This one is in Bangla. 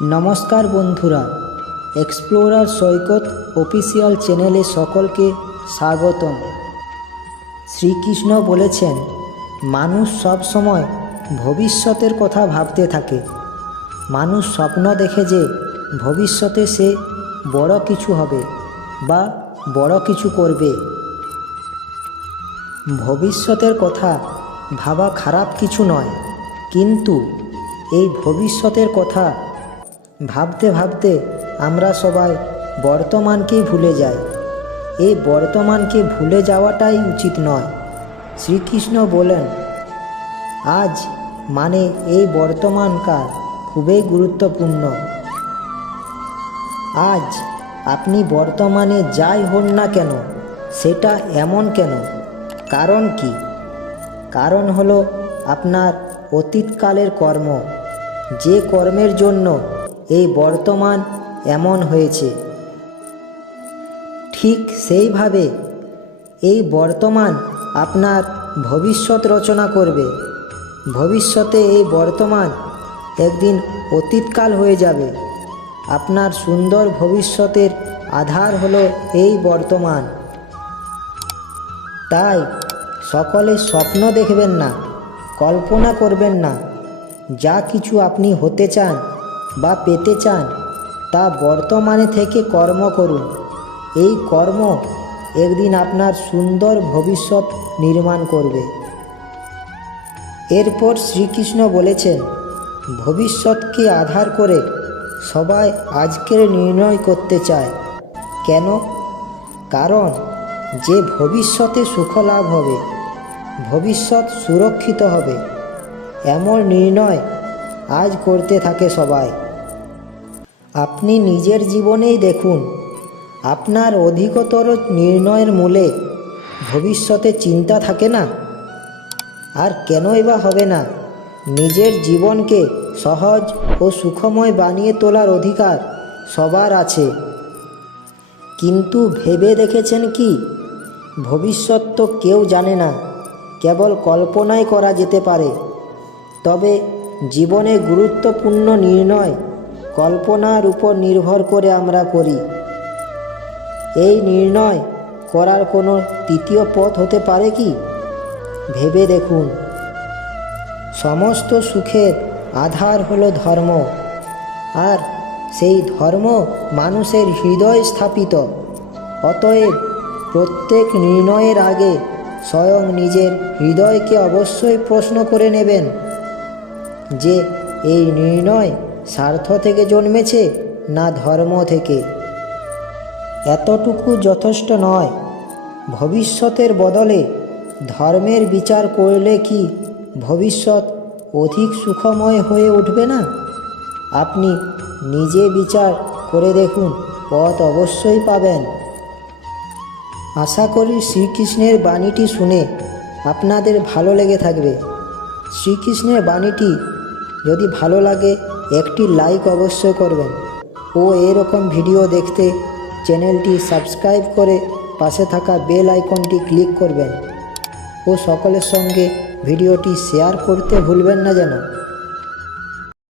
নমস্কার বন্ধুরা, এক্সপ্লোরার সৈকত অফিসিয়াল চ্যানেলে সকলকে স্বাগতম। শ্রীকৃষ্ণ বলেছেন, মানুষ সব সময় ভবিষ্যতের কথা ভাবতে থাকে। মানুষ স্বপ্ন দেখে যে ভবিষ্যতে সে বড় কিছু হবে বা বড় কিছু করবে। ভবিষ্যতের কথা ভাবা খারাপ কিছু নয়, কিন্তু এই ভবিষ্যতের কথা ভাবতে ভাবতে আমরা সবাই বর্তমানকেই ভুলে যাই। এই বর্তমানকে ভুলে যাওয়াটাই উচিত নয়। শ্রীকৃষ্ণ বলেন, আজ মানে এই বর্তমানকাল খুবই গুরুত্বপূর্ণ। আজ আপনি বর্তমানে যাই হন না কেন, সেটা এমন কেন? কারণ কি? কারণ হলো আপনার অতীতকালের কর্ম, যে কর্মের জন্য এই বর্তমান এমন হয়েছে। ঠিক সেইভাবে এই বর্তমান আপনার ভবিষ্যৎ রচনা করবে। ভবিষ্যতে এই বর্তমান একদিন অতীতকাল হয়ে যাবে। আপনার সুন্দর ভবিষ্যতের আধার হলো এই বর্তমান। তাই সকলে স্বপ্ন দেখবেন না, কল্পনা করবেন না। যা কিছু আপনি হতে চান বা পেতে চান, তা বর্তমানে থেকে কর্ম করুন। এই কর্ম একদিন আপনার সুন্দর ভবিষ্যৎ নির্মাণ করবে। এরপর শ্রীকৃষ্ণ বলেছেন, ভবিষ্যৎকে আধার করে সবাই আজকের নির্ণয় করতে চায়। কেন? কারণ যে ভবিষ্যতে সুখ লাভ হবে, ভবিষ্যৎ সুরক্ষিত হবে, এমন নির্ণয় আজ করতে থাকে সবাই। আপনি নিজের জীবনেই দেখুন, আপনার অধিকতর নির্ণয়ের মূলে ভবিষ্যতে চিন্তা থাকে না। আর কেনই বা হবে না? নিজের জীবনকে সহজ ও সুখময় বানিয়ে তোলার অধিকার সবার আছে। কিন্তু ভেবে দেখেছেন কি, ভবিষ্যৎ তো কেউ জানে না, কেবল কল্পনাই করা যেতে পারে। তবে জীবনে গুরুত্বপূর্ণ নির্ণয় কল্পনার উপর নির্ভর করে আমরা করি। এই নির্ণয় করার কোনো তৃতীয় পথ হতে পারে কি? ভেবে দেখুন। সমস্ত সুখের আধার হলো ধর্ম, আর সেই ধর্ম মানুষের হৃদয়ে স্থাপিত। অতএব প্রত্যেক নির্ণয়ের আগে স্বয়ং নিজের হৃদয়কে অবশ্যই প্রশ্ন করে নেবেন যে এই নির্ণয় স্বার্থ থেকে জন্মেছে না ধর্ম থেকে। এতটুকু যথেষ্ট নয়, ভবিষ্যতের বদলে ধর্মের বিচার করলে কি ভবিষ্যৎ অধিক সুখময় হয়ে উঠবে না? আপনি নিজে বিচার করে দেখুন, পথ অবশ্যই পাবেন। আশা করি শ্রীকৃষ্ণের বাণীটি শুনে আপনাদের ভালো লেগে থাকবে। শ্রীকৃষ্ণের বাণীটি যদি ভালো লাগে, একটি লাইক অবশ্যই করবেন ও এরকম ভিডিও দেখতে চ্যানেলটি সাবস্ক্রাইব করে পাশে থাকা বেল আইকনটি ক্লিক করবেন ও সকলের সঙ্গে ভিডিওটি শেয়ার করতে ভুলবেন না যেন।